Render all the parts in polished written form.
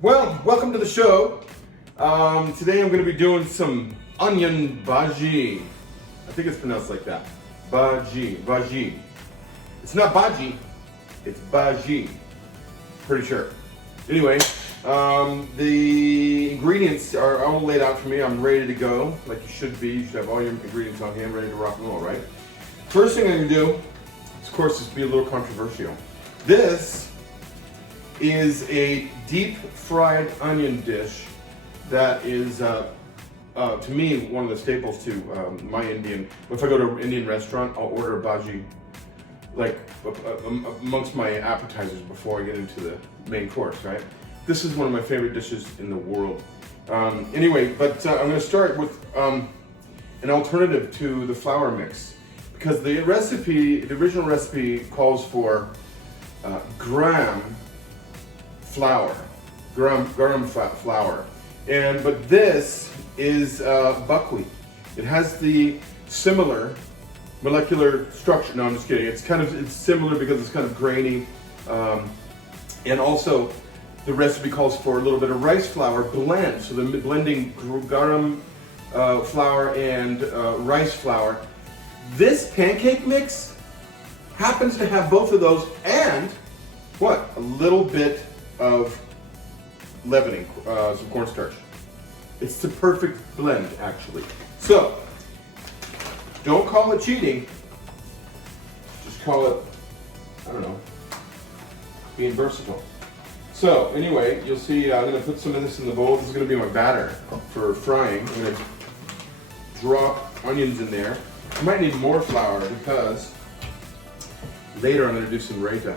Well, welcome to the show. Today I'm going to be doing some onion bhaji. I think it's pronounced like that. Bhaji. It's not bhaji, it's bhaji. Pretty sure. Anyway, the ingredients are all laid out for me. I'm ready to go, like you should be. You should have all your ingredients on hand, ready to rock and roll, right? First thing I'm going to do, of course, is be a little controversial. This is a deep fried onion dish that is, to me, one of the staples to my Indian. If I go to an Indian restaurant, I'll order a bhaji, like amongst my appetizers before I get into the main course, right? This is one of my favorite dishes in the world. Anyway, but I'm going to start with an alternative to the flour mix, because the original recipe calls for garam flour, but this is buckwheat. It has the similar molecular structure. No, I'm just kidding. It's similar because it's kind of grainy, and also the recipe calls for a little bit of rice flour blend. So the blending garam flour and rice flour. This pancake mix happens to have both of those and what? A little bit of leavening, some cornstarch. It's the perfect blend, actually. So, don't call it cheating. Just call it, I don't know, being versatile. So, anyway, you'll see I'm going to put some of this in the bowl. This is going to be my batter for frying. I'm going to drop onions in there. I might need more flour because later I'm going to do some Raita,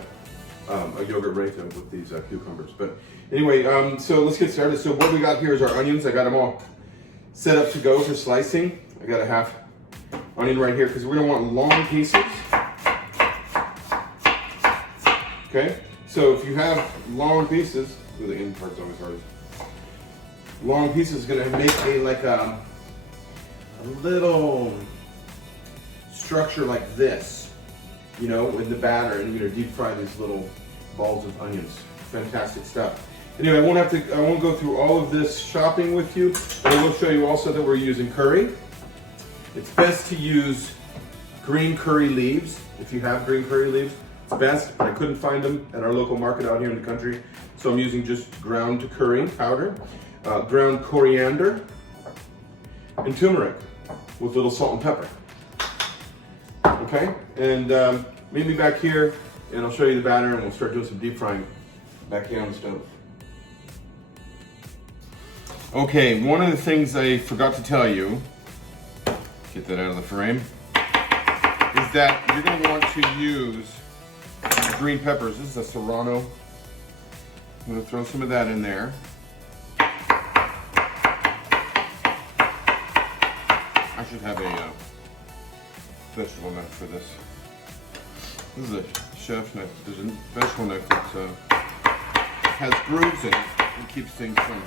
a yogurt Raita with these cucumbers. But anyway, so let's get started. So what we got here is our onions. I got them all set up to go for slicing. I got a half onion right here because we're going to want long pieces. Okay, so if you have long pieces, the end part's always hard. Long pieces is going to make a little structure like this, you know, with the batter, and you're gonna deep fry these little balls of onions. Fantastic stuff. Anyway, I won't go through all of this shopping with you, but I will show you also that we're using curry. It's best to use green curry leaves. If you have green curry leaves, it's best, but I couldn't find them at our local market out here in the country, so I'm using just ground curry powder, ground coriander, and turmeric with a little salt and pepper. Okay, and meet me back here, and I'll show you the batter, and we'll start doing some deep frying back here on the stove. Okay, one of the things I forgot to tell you, get that out of the frame, is that you're going to want to use green peppers. This is a serrano. I'm going to throw some of that in there. I should have a vegetable knife for this. This is a chef's knife. There's a vegetable knife that has grooves in it and keeps things from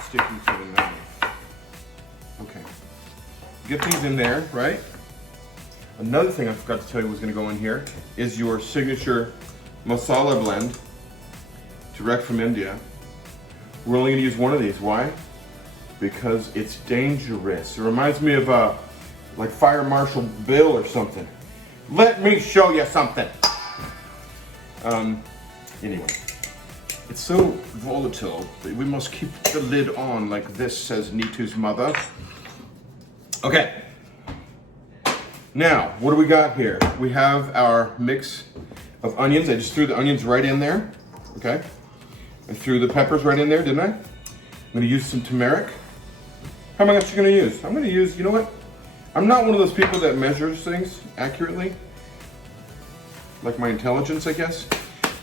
sticking to the knife. Okay. Get these in there, right? Another thing I forgot to tell you was going to go in here is your signature masala blend, direct from India. We're only going to use one of these. Why? Because it's dangerous. It reminds me of like Fire Marshal Bill or something. Let me show you something. Anyway, it's so volatile that we must keep the lid on like this, says Nitu's mother. Okay. Now, what do we got here? We have our mix of onions. I just threw the onions right in there. Okay. I threw the peppers right in there, didn't I? I'm going to use some turmeric. How am I actually going to use? I'm going to use, you know what? I'm not one of those people that measures things accurately. Like my intelligence, I guess.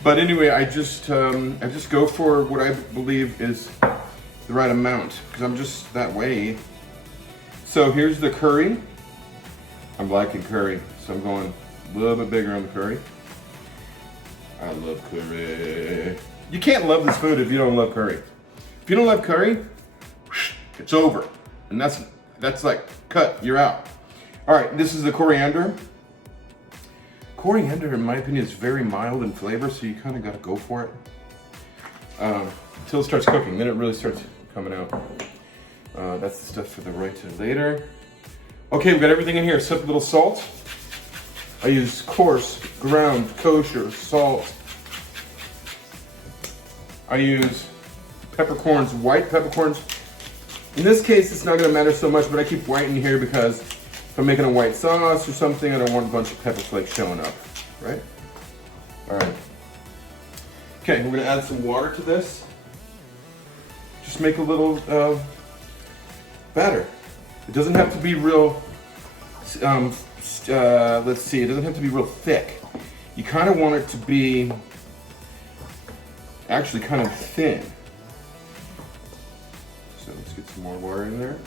But anyway, I just go for what I believe is the right amount, because I'm just that way. So here's the curry. I'm liking curry, so I'm going a little bit bigger on the curry. I love curry. You can't love this food if you don't love curry. If you don't love curry, it's over. And that's like, cut, you're out. All right, this is the coriander. coriander, in my opinion, is very mild in flavor, so you kind of got to go for it until it starts cooking. Then it really starts coming out. That's the stuff for the Raita later. Okay, we've got everything in here except a little salt. I use coarse, ground, kosher salt. I use peppercorns, white peppercorns. In this case, it's not going to matter so much, but I keep white in here because if I'm making a white sauce or something, I don't want a bunch of pepper flakes showing up, right? All right. Okay, we're going to add some water to this. Just make a little batter. It doesn't have to be real, let's see, it doesn't have to be real thick. You kind of want it to be actually kind of thin. So let's get some more water in there.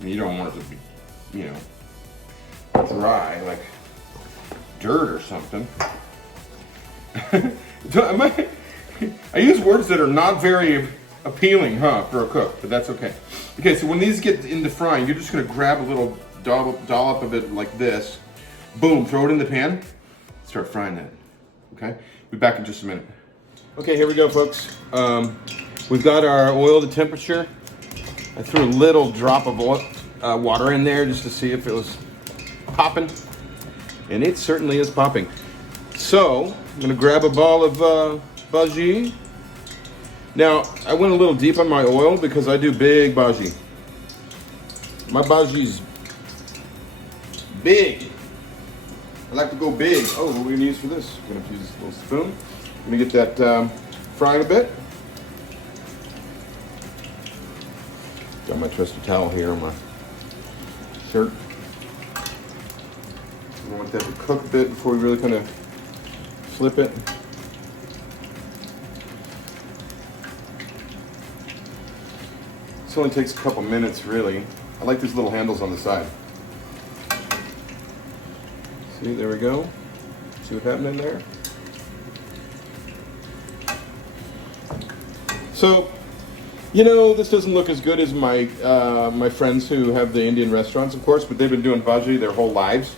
I mean, you don't want it to be, you know, dry like dirt or something. I use words that are not very appealing, for a cook, but that's okay. Okay, so when these get into frying, you're just gonna grab a little dollop of it like this. Boom, throw it in the pan, start frying that, okay? Be back in just a minute. Okay, here we go, folks. We've got our oil to temperature. I threw a little drop of oil, water in there just to see if it was popping, and it certainly is popping. So, I'm gonna grab a ball of Bhaji. Now, I went a little deep on my oil because I do big Bhaji. My Bhaji's big. I like to go big. Oh, what are we gonna use for this? I'm gonna use this little spoon. I'm gonna get that frying a bit. Got my trusty towel here on my shirt. I want that to cook a bit before we really kind of flip it. This only takes a couple minutes, really. I like these little handles on the side. See, there we go. See what's happening there? So, you know, this doesn't look as good as my my friends who have the Indian restaurants, of course, but they've been doing Bhaji their whole lives.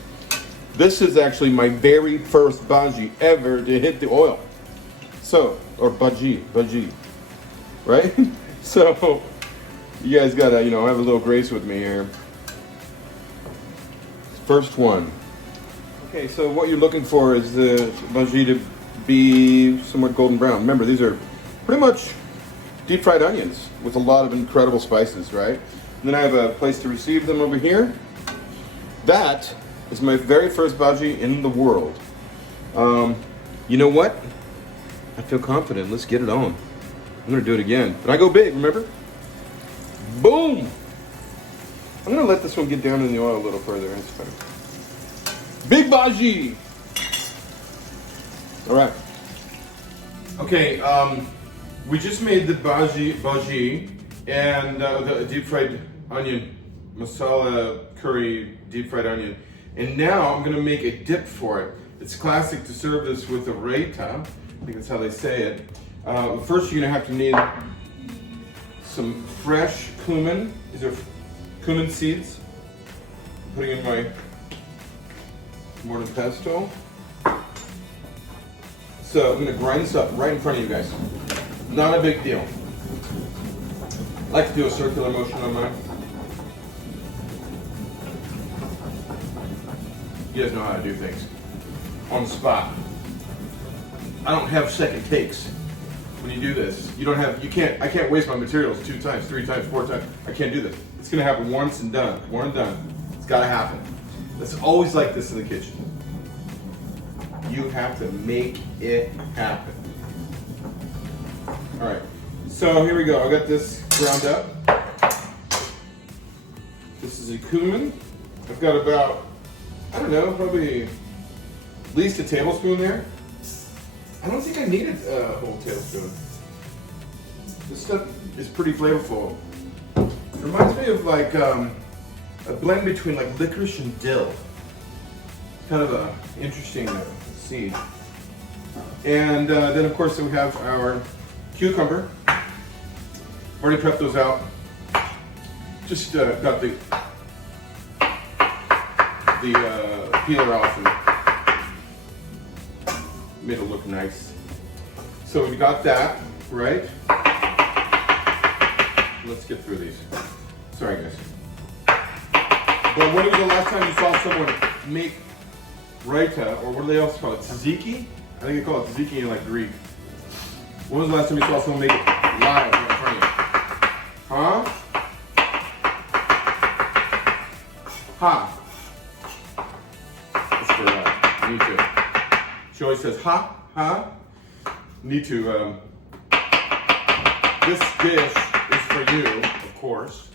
This is actually my very first Bhaji ever to hit the oil. So, or Bhaji, right? So, you guys gotta, you know, have a little grace with me here. First one. Okay, so what you're looking for is the Bhaji to be somewhat golden brown. Remember, these are pretty much deep fried onions with a lot of incredible spices, right? And then I have a place to receive them over here. That is my very first Bhaji in the world. You know what? I feel confident. Let's get it on. I'm gonna do it again. But I go big, remember? Boom! I'm gonna let this one get down in the oil a little further. That's fine. Big Bhaji! All right. Okay, we just made the Bhaji and the deep fried onion, masala curry deep fried onion. And now I'm gonna make a dip for it. It's classic to serve this with a Raita. I think that's how they say it. First you're gonna have to need some fresh cumin. These are cumin seeds. I'm putting in my mortar pesto. So I'm gonna grind this up right in front of you guys. Not a big deal. I like to do a circular motion on mine. You guys know how to do things. On the spot. I don't have second takes when you do this. I can't waste my materials 2 times, 3 times, 4 times. I can't do this. It's gonna happen once and done. One and done. It's gotta happen. It's always like this in the kitchen. You have to make it happen. All right, so here we go. I got this ground up. This is a cumin. I've got about, I don't know, probably at least a tablespoon there. I don't think I needed a whole tablespoon. This stuff is pretty flavorful. It reminds me of like a blend between like licorice and dill. Kind of a interesting seed. And then of course we have our cucumber. Already prepped those out. Just got the peeler off and made it look nice. So we got that, right? Let's get through these. Sorry, guys. But when was the last time you saw someone make Raita, or what do they also call it? Tzatziki? I think they call it tzatziki in like Greek. When was the last time you saw someone make it live in front of you? Huh? Ha. That's for me too. She always says ha, ha. Need to, this dish is for you, of course.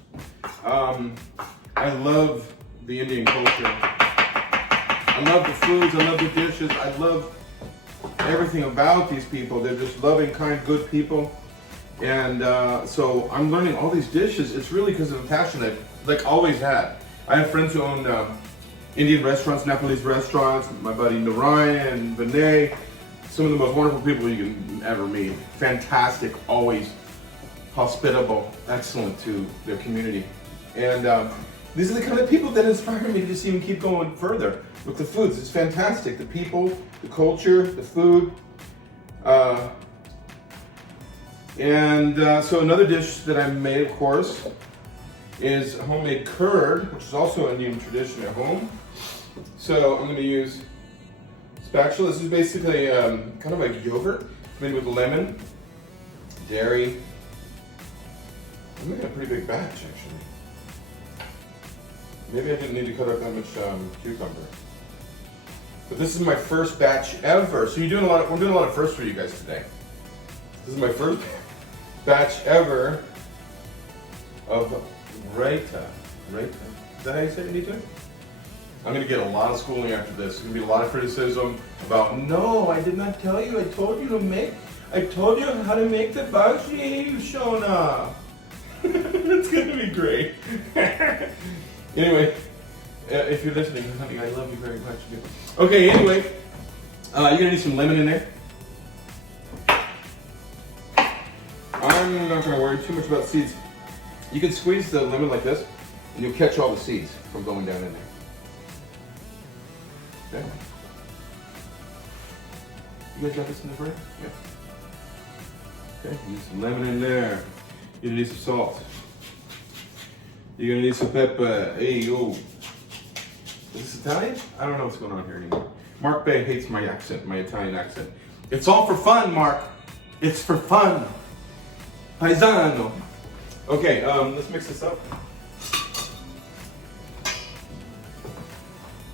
I love the Indian culture. I love the foods, I love the dishes, I love everything about these people. They're just loving, kind, good people. And so I'm learning all these dishes. It's really because of the passion that like always had. I have friends who own Indian restaurants, Nepalese restaurants, my buddy Narayan, Vinay, some of the most wonderful people you can ever meet. Fantastic, always hospitable, excellent to their community. And these are the kind of people that inspire me to just even keep going further with the foods. It's fantastic. The people, the culture, the food. So another dish that I made, of course, is homemade curd, which is also an Indian tradition at home. So I'm going to use spatula. This is basically kind of like yogurt made with lemon, dairy. I'm making a pretty big batch, actually. Maybe I didn't need to cut up that much cucumber. But this is my first batch ever. So we're doing a lot of firsts for you guys today. This is my first batch ever of Raita. Raita? Is that how you say it, Anita? I'm gonna get a lot of schooling after this. There's gonna be a lot of criticism about, no, I did not tell you. I told you how to make the Bhaji, Shona. It's gonna be great. Anyway, if you're listening, honey, I love you very much. Okay, anyway, you're gonna need some lemon in there. I'm not gonna worry too much about seeds. You can squeeze the lemon like this, and you'll catch all the seeds from going down in there. Okay. You guys got this in the fridge? Yeah. Okay, use some lemon in there. You're gonna need some salt. You're gonna need some pepper. Hey, yo. Is this Italian? I don't know what's going on here anymore. Mark Bay hates my accent, my Italian accent. It's all for fun, Mark. It's for fun. Paisano. Okay, let's mix this up.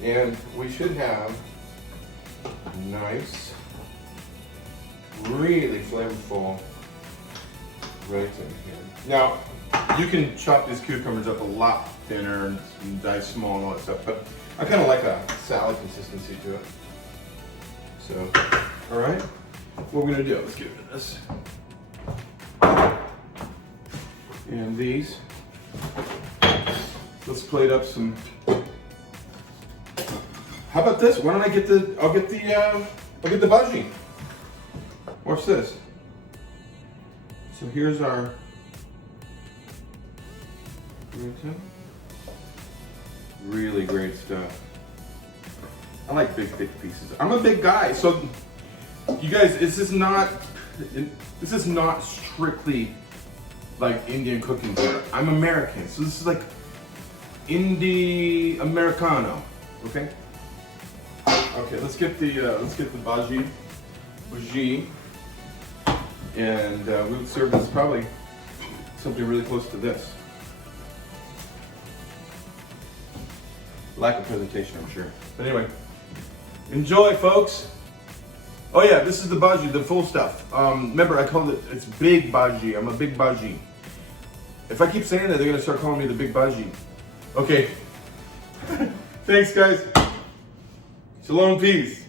And we should have nice, really flavorful Raita here. Now, you can chop these cucumbers up a lot thinner and dice small and all that stuff, but I kind of like a salad consistency to it. So, all right, what we're gonna do, let's get rid of this. And these, let's plate up some. How about this? Why don't I get the? I'll get the Bhaji. Watch this. So here's our. Really great stuff. I like big, thick pieces. I'm a big guy, so you guys, this is not strictly like Indian cooking here. I'm American, so this is like indie Americano. Okay. Okay, let's get the Bhaji, and we would serve this probably something really close to this. Lack of presentation, I'm sure. But anyway, enjoy, folks. Oh yeah, this is the Bhaji, the full stuff. Remember, I called it's Big Bhaji. I'm a Big Bhaji. If I keep saying that, they're gonna start calling me the Big Bhaji. Okay. Thanks, guys. Shalom, peace.